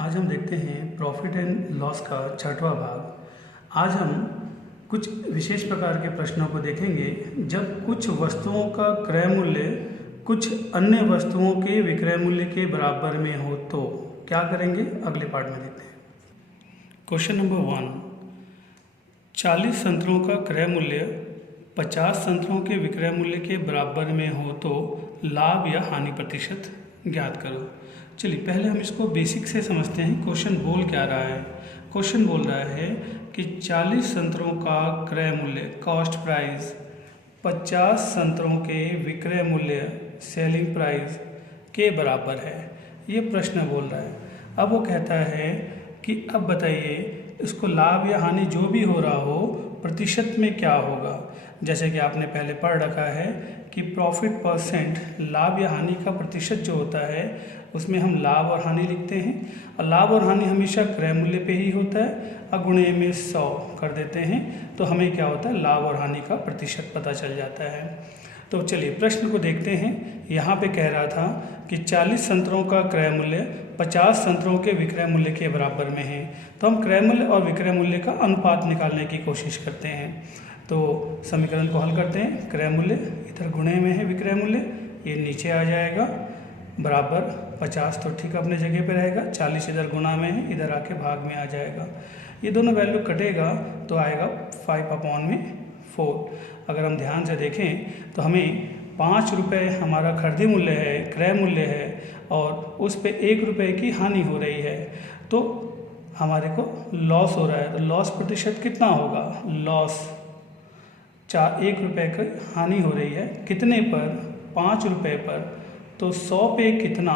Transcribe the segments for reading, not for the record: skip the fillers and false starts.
आज हम देखते हैं प्रॉफिट एंड लॉस का छठवां भाग। आज हम कुछ विशेष प्रकार के प्रश्नों को देखेंगे जब कुछ वस्तुओं का क्रय मूल्य कुछ अन्य वस्तुओं के विक्रय मूल्य के बराबर में हो तो क्या करेंगे, अगले पार्ट में देखते हैं। क्वेश्चन नंबर 1, 40 संतरों का क्रय मूल्य 50 संतरों के विक्रय मूल्य के बराबर में हो तो लाभ या हानि प्रतिशत ज्ञात करो। चलिए पहले हम इसको बेसिक से समझते हैं। क्वेश्चन बोल क्या रहा है? क्वेश्चन बोल रहा है कि 40 संतरों का क्रय मूल्य कॉस्ट प्राइस 50 संतरों के विक्रय मूल्य सेलिंग प्राइस के बराबर है। ये प्रश्न बोल रहा है। अब वो कहता है कि अब बताइए इसको लाभ या हानि जो भी हो रहा हो प्रतिशत में क्या होगा। जैसे कि आपने पहले पढ़ रखा है कि प्रॉफिट परसेंट लाभ या हानि का प्रतिशत जो होता है उसमें हम लाभ और हानि लिखते हैं और लाभ और हानि हमेशा क्रय मूल्य पे ही होता है और गुणे में 100 कर देते हैं तो हमें क्या होता है, लाभ और हानि का प्रतिशत पता चल जाता है। तो चलिए प्रश्न को देखते हैं। यहाँ पे कह रहा था कि 40 संतरों का क्रय मूल्य 50 संतरों के विक्रय मूल्य के बराबर में है, तो हम क्रय मूल्य और विक्रय मूल्य का अनुपात निकालने की कोशिश करते हैं। तो समीकरण को हल करते हैं। क्रय मूल्य इधर गुणे में है विक्रय मूल्य, ये नीचे आ जाएगा बराबर 50 तो ठीक अपने जगह पे रहेगा, 40 इधर गुणा में है, इधर आके भाग में आ जाएगा। ये दोनों वैल्यू कटेगा तो आएगा 5/4। अगर हम ध्यान से देखें तो हमें 5 रुपये हमारा खरीदी मूल्य है, क्रय मूल्य है और उस पे 1 रुपये की हानि हो रही है, तो हमारे को लॉस हो रहा है। तो लॉस प्रतिशत कितना होगा? लॉस 1 रुपये की हानि हो रही है, कितने पर? 5 रुपये पर। तो 100 पे कितना?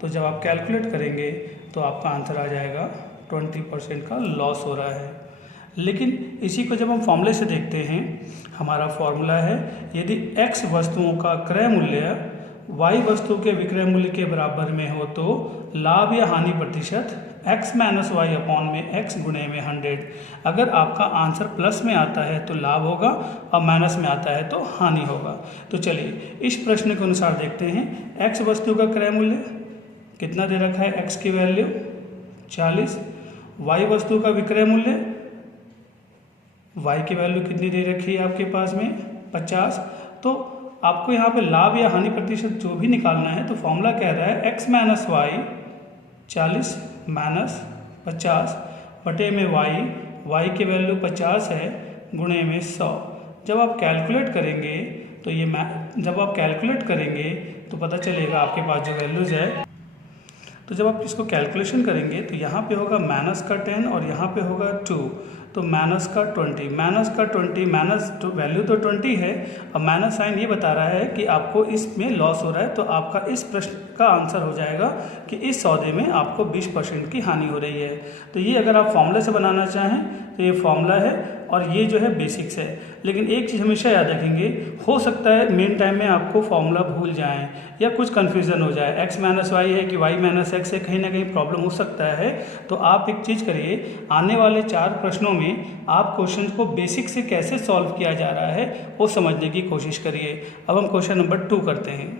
तो जब आप कैलकुलेट करेंगे तो आपका आंसर आ जाएगा 20% का लॉस हो रहा है। लेकिन इसी को जब हम फॉर्मूले से देखते हैं, हमारा फॉर्मूला है यदि x वस्तुओं का क्रय मूल्य y वस्तु के विक्रय मूल्य के बराबर में हो तो लाभ या हानि प्रतिशत x माइनस वाई अपॉन में x गुणे में 100। अगर आपका आंसर प्लस में आता है तो लाभ होगा और माइनस में आता है तो हानि होगा। तो चलिए इस प्रश्न के अनुसार देखते हैं। x वस्तु का क्रय मूल्य कितना दे रखा है, x की वैल्यू 40, y वस्तु का विक्रय मूल्य y की वैल्यू कितनी दे रखी है आपके पास में 50। तो आपको यहाँ पे लाभ या हानि प्रतिशत जो भी निकालना है तो फॉर्मूला कह रहा है x माइनस वाई 40 माइनस 50 बटे में y की वैल्यू 50 है गुणे में 100। जब आप कैलकुलेट करेंगे तो जब आप कैलकुलेट करेंगे तो पता चलेगा आपके पास जो वैल्यूज़ है। तो जब आप इसको कैलकुलेशन करेंगे तो यहाँ पे होगा माइनस का 10 और यहाँ पे होगा 2, तो माइनस का 20, माइनस वैल्यू तो 20 है और माइनस साइन ये बता रहा है कि आपको इसमें लॉस हो रहा है। तो आपका इस प्रश्न का आंसर हो जाएगा कि इस सौदे में आपको 20% की हानि हो रही है। तो ये अगर आप फॉर्मूले से बनाना चाहें तो ये फॉर्मूला है और ये जो है बेसिक्स है। लेकिन एक चीज़ हमेशा याद रखेंगे, हो सकता है मेन टाइम में आपको फॉर्मूला भूल जाएं या कुछ कन्फ्यूज़न हो जाए, x माइनस वाई है कि y माइनस एक्स है, कहीं ना कहीं प्रॉब्लम हो सकता है। तो आप एक चीज़ करिए, आने वाले 4 प्रश्नों में आप क्वेश्चन को बेसिक से कैसे सॉल्व किया जा रहा है वो समझने की कोशिश करिए। अब हम क्वेश्चन नंबर 2 करते हैं।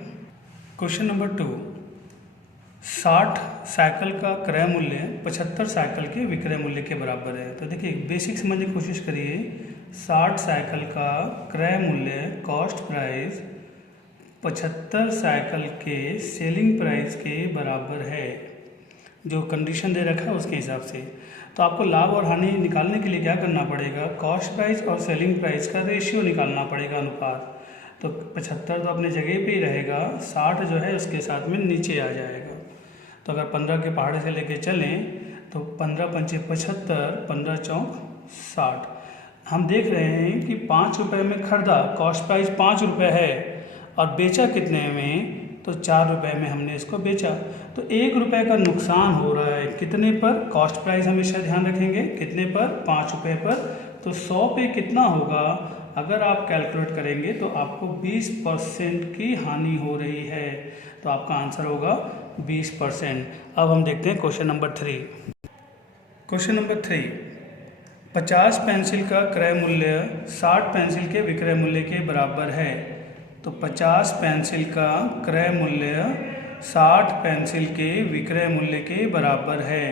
क्वेश्चन नंबर 2, 60 साइकिल का क्रय मूल्य 75 साइकिल के विक्रय मूल्य के बराबर है। तो देखिए बेसिक समझने की कोशिश करिए। 60 साइकिल का क्रय मूल्य कॉस्ट प्राइस 75 साइकिल के सेलिंग प्राइस के बराबर है, जो कंडीशन दे रखा है उसके हिसाब से। तो आपको लाभ और हानि निकालने के लिए क्या करना पड़ेगा, कॉस्ट प्राइस और सेलिंग प्राइस का रेशियो निकालना पड़ेगा, अनुपात। तो 75 तो अपने जगह पे ही रहेगा, 60 जो है उसके साथ में नीचे आ जाएगा। तो अगर 15 के पहाड़े से लेके चलें तो 15 पंचे 75, 15 चौक 60। हम देख रहे हैं कि 5 रुपये में खरीदा, कॉस्ट प्राइस 5 रुपये है और बेचा कितने में, तो 4 रुपये में हमने इसको बेचा। तो 1 रुपये का नुकसान हो रहा है, कितने पर? कॉस्ट प्राइस हमेशा ध्यान रखेंगे कितने पर, 5 रुपये पर। तो 100 पे कितना होगा? अगर आप कैलकुलेट करेंगे तो आपको 20% की हानि हो रही है, तो आपका आंसर होगा 20%। अब हम देखते हैं question number 3। Question number 3, 50 pencil का क्रय मूल्य 60 पेंसिल के विक्रय मूल्य के बराबर है। तो 50 पेंसिल का क्रय मूल्य 60 पेंसिल के विक्रय मूल्य के बराबर है।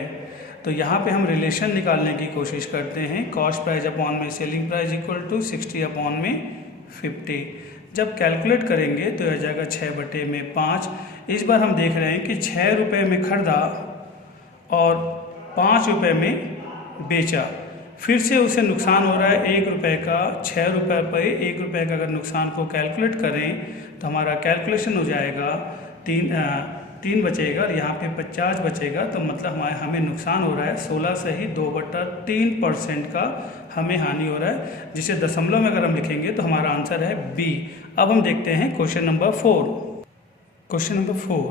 तो यहाँ पे हम रिलेशन निकालने की कोशिश करते हैं। कॉस्ट प्राइस अपॉन में selling price equal to 60 upon में 50। जब कैलकुलेट करेंगे तो यह जाएगा 6/5। इस बार हम देख रहे हैं कि 6 रुपये में खरीदा और 5 रुपये में बेचा। फिर से उसे नुकसान हो रहा है 1 रुपये का। 6 रुपये पर 1 रुपये का अगर नुकसान को कैलकुलेट करें तो हमारा कैलकुलेशन हो जाएगा 3 बचेगा और यहाँ पे 50 बचेगा। तो मतलब हमें नुकसान हो रहा है 16 से ही 2/3% का हमें हानि हो रहा है, जिसे दशमलव में अगर हम लिखेंगे तो हमारा आंसर है बी। अब हम देखते हैं क्वेश्चन नंबर 4। क्वेश्चन नंबर 4,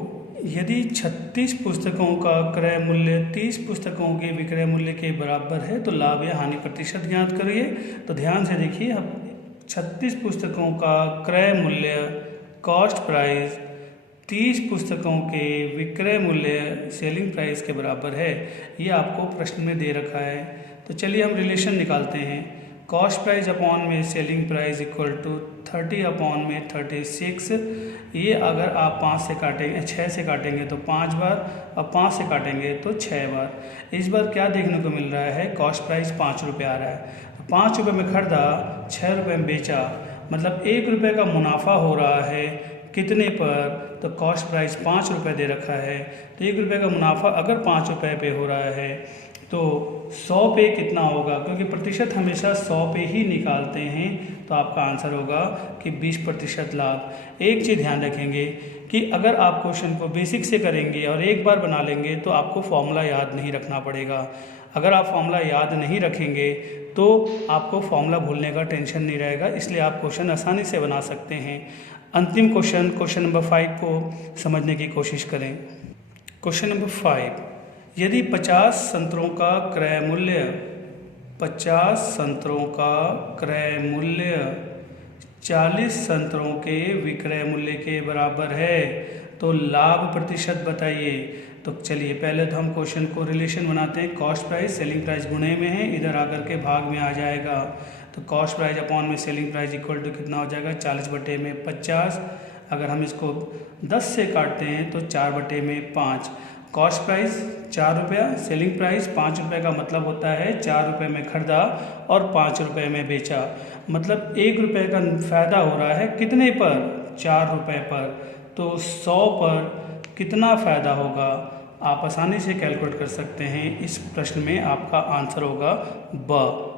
यदि 36 पुस्तकों का क्रय मूल्य 30 पुस्तकों के विक्रय मूल्य के बराबर है तो लाभ या हानि प्रतिशत ज्ञात करिए। तो ध्यान से देखिए, 36 पुस्तकों का क्रय मूल्य कॉस्ट प्राइस 30 पुस्तकों के विक्रय मूल्य सेलिंग प्राइस के बराबर है। ये आपको प्रश्न में दे रखा है। तो चलिए हम रिलेशन निकालते हैं। कॉस्ट प्राइस अपॉन में selling price equal to 30 upon में 36। ये अगर आप 5 से काटेंगे 6 से काटेंगे तो 5 बार, और 5 से काटेंगे तो 6 बार। इस बार क्या देखने को मिल रहा है, कॉस्ट प्राइस 5 रुपये आ रहा है। तो 5 रुपये में खरीदा, 6 रुपये में बेचा, मतलब 1 रुपये का मुनाफा हो रहा है। कितने पर? तो कॉस्ट प्राइस 5 रुपये दे रखा है। तो 1 रुपये का मुनाफा अगर 5 रुपये पे हो रहा है तो 100 पे कितना होगा, क्योंकि प्रतिशत हमेशा 100 पे ही निकालते हैं। तो आपका आंसर होगा कि 20% लाभ। एक चीज़ ध्यान रखेंगे कि अगर आप क्वेश्चन को बेसिक से करेंगे और एक बार बना लेंगे तो आपको फॉर्मूला याद नहीं रखना पड़ेगा। अगर आप फॉर्मूला याद नहीं रखेंगे तो आपको फॉर्मूला भूलने का टेंशन नहीं रहेगा, इसलिए आप क्वेश्चन आसानी से बना सकते हैं। अंतिम क्वेश्चन नंबर 5 को समझने की कोशिश करें। क्वेश्चन नंबर 5, यदि 50 संतरों का क्रय मूल्य 40 संतरों के विक्रय मूल्य के बराबर है तो लाभ प्रतिशत बताइए। तो चलिए पहले तो हम क्वेश्चन को रिलेशन बनाते हैं। कॉस्ट प्राइस सेलिंग प्राइस गुणे में है, इधर आकर के भाग में आ जाएगा। तो कॉस्ट प्राइस अपॉन में सेलिंग प्राइस इक्वल टू कितना हो जाएगा, 40/50। अगर हम इसको 10 से काटते हैं तो 4/5। कॉस्ट प्राइस 4 रुपया, सेलिंग प्राइस 5 रुपये का मतलब होता है 4 रुपये में खरीदा और 5 रुपये में बेचा, मतलब 1 रुपये का फ़ायदा हो रहा है। कितने पर? 4 रुपये पर। तो 100 पर कितना फ़ायदा होगा, आप आसानी से कैलकुलेट कर सकते हैं। इस प्रश्न में आपका आंसर होगा ब।